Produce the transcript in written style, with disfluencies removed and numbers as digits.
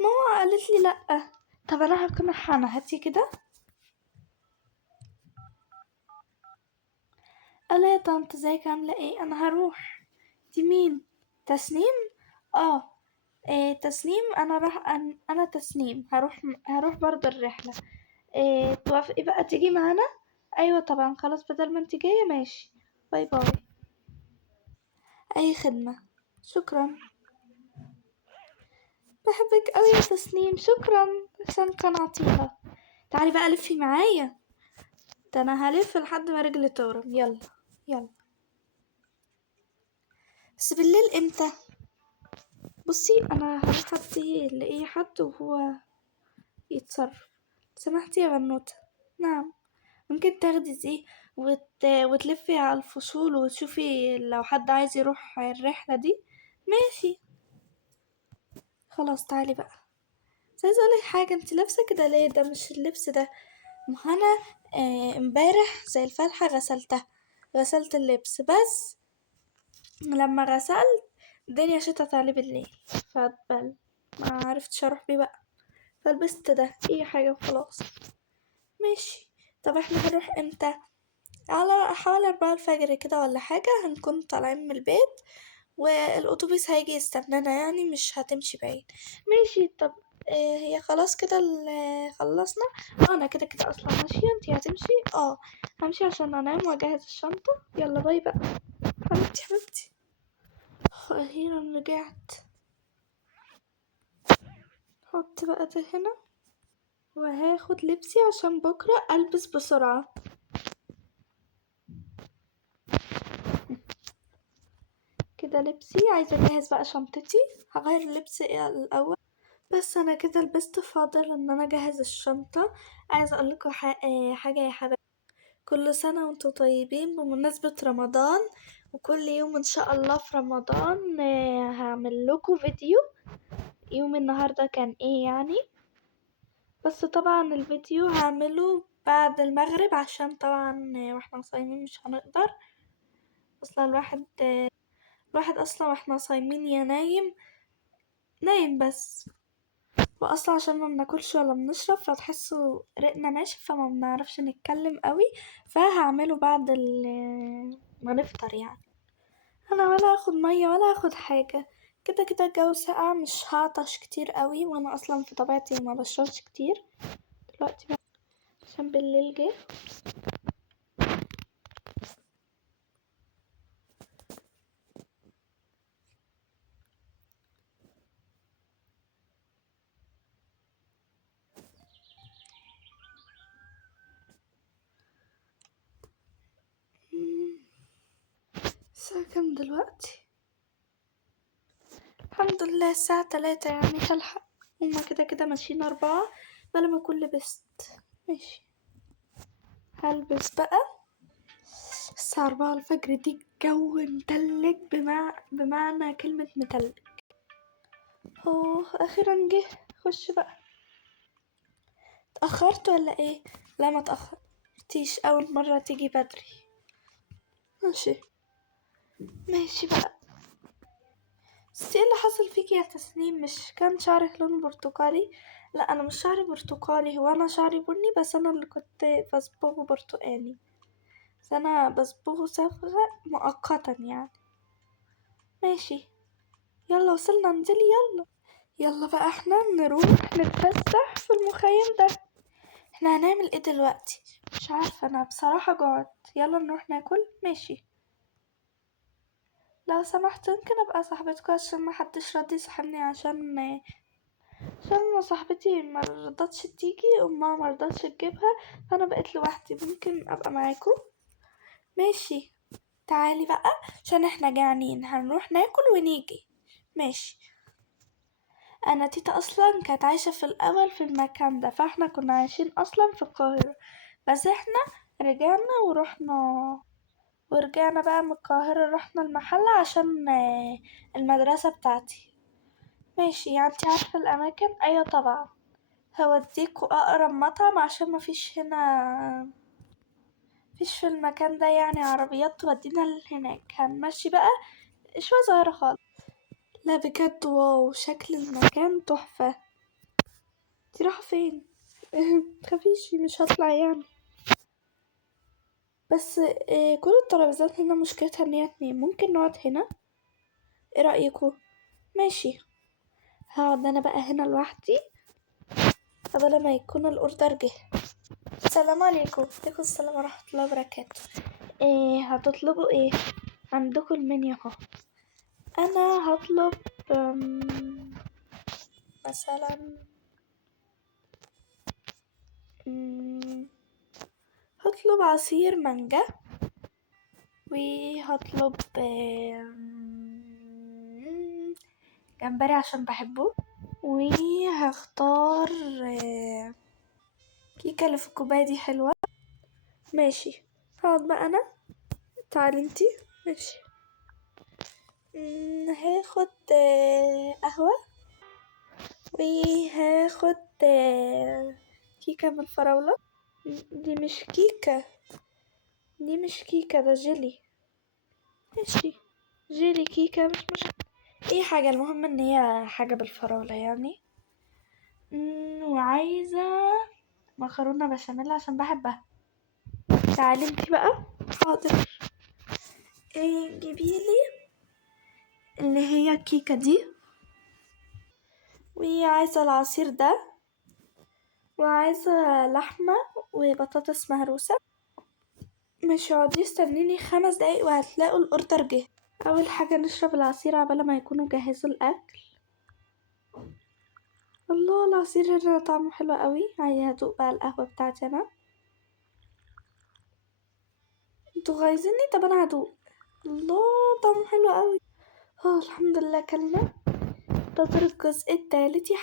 ماما قالت لي لأ. طب انا هقنعها، انا هاتي كده. قال يا طنط ازيك عاملة ايه؟ انا هروح. دي مين؟ تسنيم. اه. تسنيم، انا راح انا تسنيم هروح برضه الرحلة. توافقي بقى تيجي معانا؟ ايوه طبعا، خلاص بدل ما انت جاية ماشي. باي باي. اي خدمة. شكرا. بحبك قوي يا تسنيم، شكرا عشان قنعتيها. تعالي بقى لفي معايا، ده انا هلف لحد ما رجلي تورم. يلا يلا. بس بالليل امتى؟ بصي انا هروح اديه لاي حد وهو يتصرف. سمحتي يا بنوتة؟ نعم. ممكن تاخدي دي وتلفي على الفصول وتشوفي لو حد عايز يروح الرحلة دي. ماشي. خلاص تعالي بقى. بس عايزة اقولك حاجة، انت لابسة كده ليه؟ ده مش اللبس ده. ما هو انا امبارح زي الفرحة غسلت اللبس، بس لما غسلت الدنيا شتت عليه بالليل فاتبل، ما عرفتش اروح بيه بقى، فلبست ده اي حاجة وخلاص. ماشي. طب احنا هنروح امتى؟ على حوالي 4 الفجر كده ولا حاجة، هنكون طالعين من البيت والأتوبيس هيجي يستنانا، يعني مش هتمشي بعيد. ماشي. طب هي خلاص كده خلصنا. انا كده كده اصلا ماشية، انتي هتمشي؟ همشي عشان انام واجهز الشنطة. يلا باي بقى. حبيبتي حبيبتي. اخيرا رجعت. حط بقى ده هنا، وهاخد لبسي عشان بكرة البس بسرعة. كده لبسي، عايزة اجهز بقى شنطتي. هغير اللبس الاول. بس انا كده لبست، فاضل ان انا اجهز الشنطة. عايزة اقولكوا حاجة يا حبايبي. كل سنة وانتوا طيبين بمناسبة رمضان، وكل يوم ان شاء الله في رمضان هعمل لكم فيديو. يوم النهاردة كان ايه يعني؟ بس طبعا الفيديو هعمله بعد المغرب عشان طبعا واحنا صايمين مش هنقدر. اصلا الواحد اصلا واحنا صايمين يا نايم بس. واصلا عشان ما بناكلش ولا بنشرب فتحسوا رقنا ناشف، فما بنعرفش نتكلم قوي. فهعمله بعد ما نفطر يعني. انا ولا اخد ميه ولا اخد حاجه، كده كده الجو ساقع، مش هعطش كتير قوي، وانا اصلا في طبيعتي ما بشربش كتير دلوقتي بقى عشان بالليل جه. الساعة كام دلوقتي؟ الحمد لله الساعة 3، يعني هلحق. هما كده كده ماشيين 4 بلا ما اكون لبست. ماشي. هلبس بقى. الساعة 4 الفجر دي الجو متلج بمعنى كلمة متلج. أخيرا جه. خش بقى. اتأخرت ولا ايه؟ لا ما اتأخرتيش، أول مرة تيجي بدري. ماشي. ماشي بقى. بس ايه اللي حصل فيكي يا تسنيم؟ مش كان شعرك لونه برتقالي؟ لا انا مش شعري برتقالي، هو انا شعري بني، بس انا اللي كنت بصبغه برتقالي. بس انا بصبغه صبغة مؤقتا يعني. ماشي. يلا وصلنا، انزلي يلا. يلا بقى احنا نروح نتفسح في المخيم ده. احنا هنعمل ايه دلوقتي؟ مش عارفة انا بصراحة جوعت. يلا نروح ناكل. ماشي. لو سمحت يمكن ابقى صاحبتكم عشان ما حدش راضي يصاحبني، عشان صاحبتي مرضتش تيجي، امها مرضتش تجيبها، فانا بقيت لوحدي. ممكن ابقى معاكم؟ ماشي. تعالي بقى عشان احنا جعانين، هنروح ناكل ونيجي. ماشي. انا تيتا اصلا كانت عايشة في الاول في المكان ده، فاحنا كنا عايشين اصلا في القاهرة، بس احنا رجعنا ورجعنا بقى من القاهرة، رحنا المحلة عشان المدرسة بتاعتي. ماشي. يعني انتي عارفة الاماكن؟ ايوه طبعا. هوديكوا اقرب مطعم عشان مفيش في المكان ده يعني عربيات تودينا لهناك، هنمشي بقى شوية صغيرة خالص. لا بجد واو، شكل المكان تحفة. انتي رايحة فين؟ متخافيش مش هطلع يعني. بس كل الترابيزات هنا مشكلتها ان هي 2، ممكن نقعد هنا؟ ايه رأيكم؟ ماشي، هقعد انا بقى هنا لوحدي قبل ما يكون الاوردر جه. السلام عليكم. وعليكم السلام ورحمة الله وبركاته. هتطلبوا ايه؟ عندكم المنيو اهو. انا هطلب مثلا هطلب عصير مانجا، وهطلب جمبري عشان بحبه، وهختار كيكة اللي في الكوباية دي حلوة. ماشي، هقعد بقى انا. تعالي انتي. ماشي. هاخد قهوة، وهاخد كيكة من الفراولة. دي مش كيكة، دي مش كيكة، ده جيلي. ماشي، جيلي كيكة مش اي حاجة، المهم ان هي حاجة بالفراولة يعني. وعايزة مكرونة بشاميل عشان بحبها. تعالي انتي بقى. حاضر. جيبيلي اللي هي الكيكة دي، وعايزة العصير ده، وعايزة لحمة وبطاطس مهروسة. مش اقعدي استنيني 5 دقايق وهتلاقوا الاوردر جه. اول حاجة نشرب العصير عبال ما يكونوا جهزوا الاكل. الله، العصير هنا طعمه حلو قوي. هيا هدوق بقى القهوة بتاعتي انا. انتوا غايزيني؟ طب انا هدوق. الله، طعمه حلو قوي. الحمد لله كلنا. انتظر الجزء التالت يا